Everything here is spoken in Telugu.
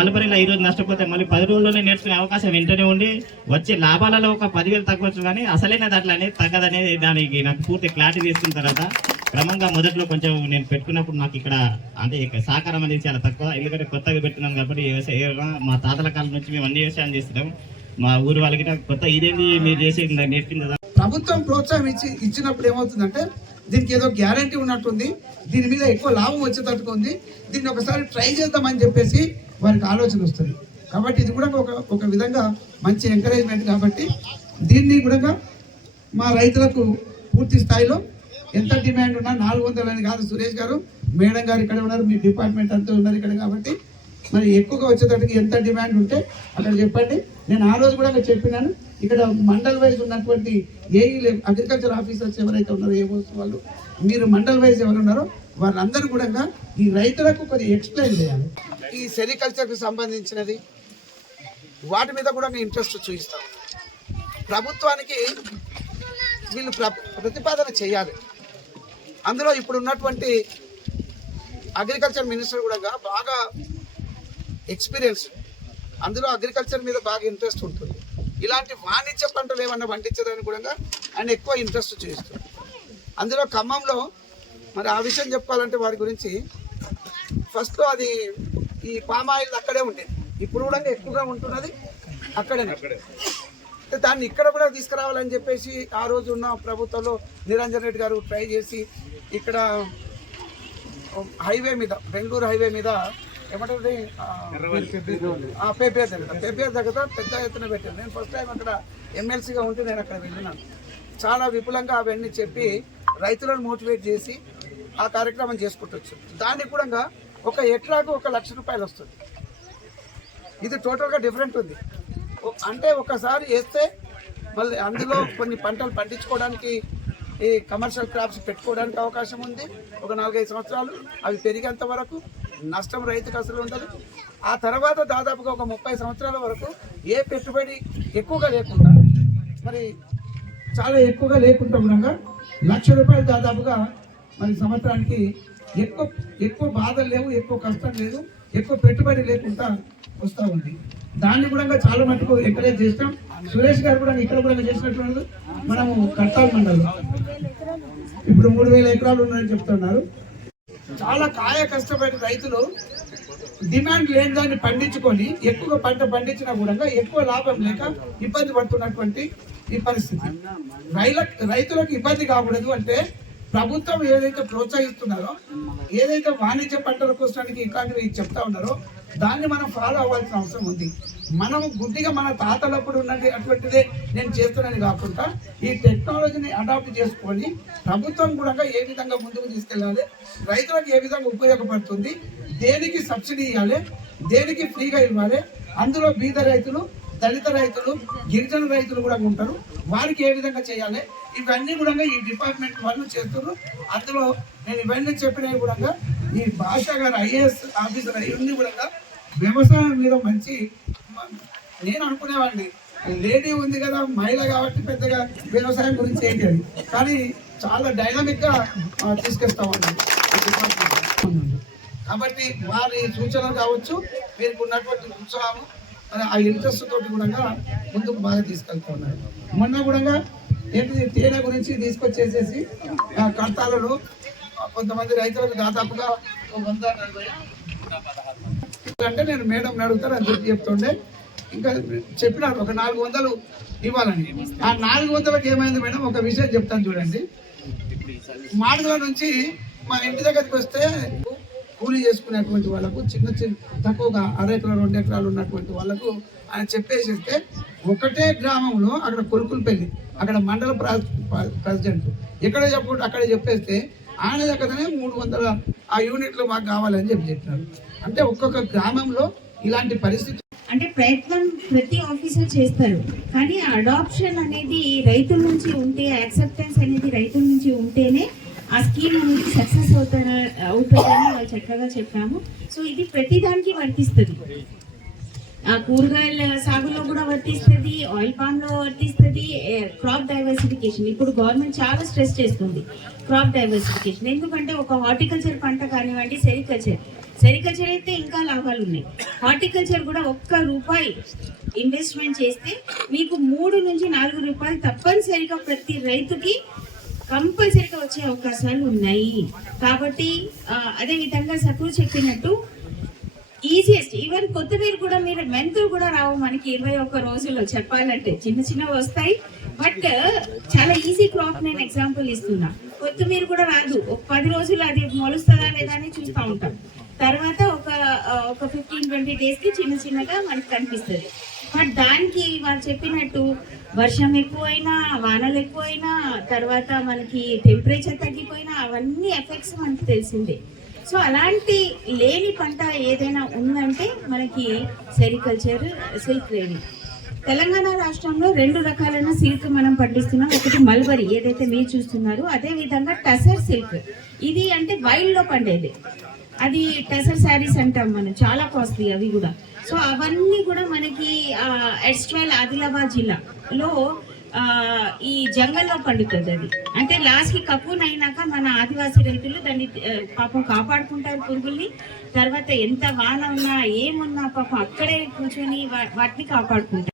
మలబరిలో ఈ రోజు నష్టపోతే మళ్ళీ 10 రోజుల్లోనే నేర్చుకునే అవకాశం వెంటనే ఉండి వచ్చే లాభాలలో ఒక 10,000 తగ్గవచ్చు, కానీ అసలైన దాంట్లో అనేది తగ్గదనేది దానికి నాకు పూర్తి క్లారిటీ తీసుకున్న తర్వాత క్రమంగా మొదట్లో కొంచెం నేను పెట్టుకున్నప్పుడు నాకు ఇక్కడ అంటే సహకారం అనేది చాలా తక్కువ, ఎందుకంటే కొత్తగా పెట్టున్నాం కాబట్టి మా తాతల కాలం నుంచి మేము అన్ని వ్యవసాయం చేస్తున్నాం. మా ఊరు వాళ్ళకి కొత్త ఇదేంటి మీరు చేసి నేర్పిందా. ప్రభుత్వం ప్రోత్సాహం ఇచ్చినప్పుడు ఏమవుతుందంటే దీనికి ఏదో గ్యారంటీ ఉన్నట్టుంది, దీని మీద ఎక్కువ లాభం వచ్చేటట్టుగా ఉంది, దీన్ని ఒకసారి ట్రై చేద్దామని చెప్పేసి వారికి ఆలోచన వస్తుంది. కాబట్టి ఇది కూడా ఒక విధంగా మంచి ఎంకరేజ్మెంట్. కాబట్టి దీన్ని కూడా మా రైతులకు పూర్తి స్థాయిలో ఎంత డిమాండ్ ఉన్నా 400 అని కాదు, సురేష్ గారు మేడం గారు ఇక్కడ ఉన్నారు, మీ డిపార్ట్మెంట్ అంతా ఉన్నారు ఇక్కడ, కాబట్టి మరి ఎక్కువగా వచ్చేటట్టుగా ఎంత డిమాండ్ ఉంటే అక్కడ చెప్పండి. నేను ఆ రోజు కూడా చెప్పినాను, ఇక్కడ మండల్ వైజ్ ఉన్నటువంటి ఏఈ అగ్రికల్చర్ ఆఫీసర్స్ ఎవరైతే ఉన్నారో ఏమో వాళ్ళు, మీరు మండల్ వైజ్ ఎవరు ఉన్నారో వాళ్ళందరూ కూడా ఈ రైతులకు కొద్దిగా ఎక్స్ప్లెయిన్ చేయాలి. ఈ సెరికల్చర్కి సంబంధించినది వాటి మీద కూడా నేను ఇంట్రెస్ట్ చూపిస్తాను. ప్రభుత్వానికి వీళ్ళు ప్రతిపాదన చేయాలి. అందులో ఇప్పుడు ఉన్నటువంటి అగ్రికల్చర్ మినిస్టర్ కూడా బాగా ఎక్స్పీరియన్స్, అందులో అగ్రికల్చర్ మీద బాగా ఇంట్రెస్ట్ ఉంటుంది. ఇలాంటి వాణిజ్య పంటలు ఏమన్నా పండించడానికి కూడా ఆయన ఎక్కువ ఇంట్రెస్ట్ చూపిస్తుంది. అందులో ఖమ్మంలో మరి ఆ విషయం చెప్పుకోవాలంటే వారి గురించి ఫస్ట్లో అది ఈ పామాయిల్ అక్కడే ఉండేది, ఇప్పుడు కూడా ఎక్కువగా ఉంటున్నది అక్కడే. దాన్ని ఇక్కడ కూడా తీసుకురావాలని చెప్పేసి ఆ రోజు ఉన్న ప్రభుత్వంలో నిరంజన్ రెడ్డి గారు ట్రై చేసి ఇక్కడ హైవే మీద, బెంగళూరు హైవే మీద ఏమంటుంది పేపేర్ దగ్గర పెద్ద ఎత్తున పెట్టాను. నేను ఫస్ట్ టైం అక్కడ ఎమ్మెల్సీగా ఉంటే నేను అక్కడ వెళ్ళినాను. చాలా విపులంగా అవన్నీ చెప్పి రైతులను మోటివేట్ చేసి ఆ కార్యక్రమం చేసుకుంటొచ్చు. దానికి కూడా ఒక ఎకరాకు 1 లక్ష రూపాయలు వస్తుంది. ఇది టోటల్గా డిఫరెంట్ ఉంది. అంటే ఒకసారి వేస్తే మళ్ళీ అందులో కొన్ని పంటలు పండించుకోవడానికి, ఈ కమర్షియల్ క్రాప్స్ పెట్టుకోవడానికి అవకాశం ఉంది. ఒక 4-5 సంవత్సరాలు అవి పెరిగేంత వరకు నష్టం రైతుకు అసలు ఉండదు. ఆ తర్వాత దాదాపుగా ఒక 30 సంవత్సరాల వరకు ఏ పెట్టుబడి ఎక్కువగా లేకుండా, మరి చాలా ఎక్కువగా లేకుండా ఉండగా 1 లక్ష రూపాయలు దాదాపుగా మరి సంవత్సరానికి ఎక్కువ బాధలు లేవు, ఎక్కువ కష్టం లేదు, ఎక్కువ పెట్టుబడి లేకుండా వస్తూ ఉంది. దాన్ని కూడా చాలా మటుకు ఎంకరేజ్ చేస్తాం. సురేష్ గారు కూడా ఇక్కడ కూడా చేసినట్టు మనము కట్టాల్ మండలం ఇప్పుడు 3000 ఎకరాలు ఉన్నాయని చెప్తున్నారు. చాలా కష్టపడి రైతులు డిమాండ్ లేని దాన్ని పండించుకొని ఎక్కువ పంట పండించినా కూడా ఎక్కువ లాభం లేక ఇబ్బంది పడుతున్నటువంటి ఈ పరిస్థితి. రైతులకు ఇబ్బంది కాకూడదు అంటే ప్రభుత్వం ఏదైతే ప్రోత్సహిస్తున్నారో, ఏదైతే వాణిజ్య పంటల కోసానికి ఇట్లాంటివి చెప్తా ఉన్నారో దాన్ని మనం ఫాలో అవ్వాల్సిన అవసరం ఉంది. మనము గుడ్డిగా మన తాతలప్పుడు ఉన్నది అటువంటిదే నేను చేస్తున్నాను కాకుండా ఈ టెక్నాలజీని అడాప్ట్ చేసుకొని ప్రభుత్వం కూడా ఏ విధంగా ముందుకు తీసుకెళ్ళాలి, రైతులకు ఏ విధంగా ఉపయోగపడుతుంది, దేనికి సబ్సిడీ ఇవ్వాలి, దేనికి ఫ్రీగా ఇవ్వాలి, అందులో బీద రైతులు, దళిత రైతులు, గిరిజన రైతులు కూడా ఉంటారు, వారికి ఏ విధంగా చేయాలి, ఇవన్నీ కూడా ఈ డిపార్ట్మెంట్ వాళ్ళు చేస్తున్నారు. అందులో నేను ఇవన్నీ చెప్పినవి కూడా ఈ భాష గారు ఐఏఎస్ ఆఫీసర్ ఇవన్నీ కూడా వ్యవసాయం మీద మంచి, నేను అనుకునేవాడిని లేడీ ఉంది కదా మహిళ కాబట్టి పెద్దగా వ్యవసాయం గురించి ఏంటి అని, కానీ చాలా డైనమిక్గా తీసుకొస్తామండి. కాబట్టి వారి సూచనలు కావచ్చు, వీరికి ఉన్నటువంటి ఉత్సాహం, ఆ ఇంట్రెస్ట్ తోటి కూడా ముందుకు బాగా తీసుకెళ్తా ఉన్నారు. మొన్న కూడా ఏంటి తేనె గురించి తీసుకొచ్చేసేసి కర్తాలలో కొంతమంది రైతులకు దాదాపుగా 140 అంటే నేను మేడం అడుగుతాను అని చెప్తుండే, ఇంకా చెప్పినారు ఒక 400 ఇవ్వాలని. ఆ 400కి ఏమైంది మేడం, ఒక విషయం చెప్తాను చూడండి. మాడుగుల నుంచి మా ఇంటి దగ్గరికి వస్తే కూలీ చేసుకునేటువంటి వాళ్ళకు చిన్న తక్కువగా 1/2 ఎకరాలు 2 ఎకరాలు ఉన్నటువంటి వాళ్ళకు ఆయన చెప్పేసిస్తే ఒకటే గ్రామంలో అక్కడ కొలుకులపల్లి, అక్కడ మండల ప్రెసిడెంట్ ఎక్కడ చెప్పకుండా అక్కడ చెప్పేస్తే ఆయన దగ్గరనే 300 ఆ యూనిట్లు మాకు కావాలని చెప్పినారు. అంటే ఒక్కొక్క గ్రామంలో ఇలాంటి పరిస్థితి అంటే ప్రయత్నం ప్రతి ఆఫీసర్ చేస్తారు, కానీ అడాప్షన్ అనేది రైతుల నుంచి ఉంటే, యాక్సెప్టెన్స్ అనేది రైతుల నుంచి ఉంటేనే ఆ స్కీమ్ అనేది సక్సెస్ అవుతుందని వాళ్ళు చక్కగా చెప్పాము. సో ఇది ప్రతి దానికి వర్తిస్తుంది. ఆ కూరగాయల సాగులో కూడా వర్తిస్తుంది, ఆయిల్ పామ్ లో వర్తిస్తుంది. క్రాప్ డైవర్సిఫికేషన్ ఇప్పుడు గవర్నమెంట్ చాలా స్ట్రెస్ చేస్తుంది క్రాప్ డైవర్సిఫికేషన్. ఎందుకంటే ఒక హార్టికల్చర్ పంట కానివ్వండి, సెరికల్చర్ అయితే ఇంకా లాభాలు ఉన్నాయి. హార్టికల్చర్ కూడా ₹1 ఇన్వెస్ట్మెంట్ చేస్తే మీకు 3 నుంచి 4 రూపాయలు తప్పనిసరిగా ప్రతి రైతుకి కంపల్సరీగా వచ్చే అవకాశాలు ఉన్నాయి. కాబట్టి అదే విధంగా సకూర్ చెప్పినట్టు ఈజియెస్ట్ ఈవెన్ కొత్తిమీర కూడా, మీరు మెంతులు కూడా రావు మనకి 21 రోజుల్లో చెప్పాలంటే, చిన్నవి వస్తాయి. బట్ చాలా ఈజీ క్రాప్. నేను ఎగ్జాంపుల్ ఇస్తున్నా, కొత్తిమీర కూడా రాదు. ఒక 10 రోజులు అది మొలుస్తుందా లేదా అని చూస్తూ ఉంటాం. తర్వాత ఒక 15-20 డేస్ కి చిన్నగా మనకి కనిపిస్తుంది. బట్ దానికి వాళ్ళు చెప్పినట్టు వర్షం ఎక్కువైనా, వానలు ఎక్కువైనా, తర్వాత మనకి టెంపరేచర్ తగ్గిపోయినా అవన్నీ ఎఫెక్ట్స్ మనకి తెలిసిందే. సో అలాంటి లేని పంట ఏదైనా ఉందంటే మనకి సెరికల్చర్, సిల్క్ రేవింగ్. తెలంగాణ రాష్ట్రంలో 2 రకాలైన సిల్క్ మనం పండిస్తున్నాం. ఒకటి మల్బరీ ఏదైతే మీరు చూస్తున్నారో, అదే విధంగా టసర్ సిల్క్. ఇది అంటే వైల్డ్ లో పండేది. అది టసర్ శారీస్ అంటాం మనం, చాలా కాస్ట్లీ అవి కూడా. సో అవన్నీ కూడా మనకి ఎస్ట్రల్ ఆదిలాబాద్ జిల్లాలో ఈ జంగల్లో పండుతుంది. అది అంటే లాస్ట్ కి కపూన్ అయినాక మన ఆదివాసీ రైతులు దాన్ని పాపం కాపాడుకుంటారు పురుగుల్ని. తర్వాత ఎంత వాన ఉన్నా ఏమున్నా పాపం అక్కడే కూర్చొని వాటిని కాపాడుకుంటారు.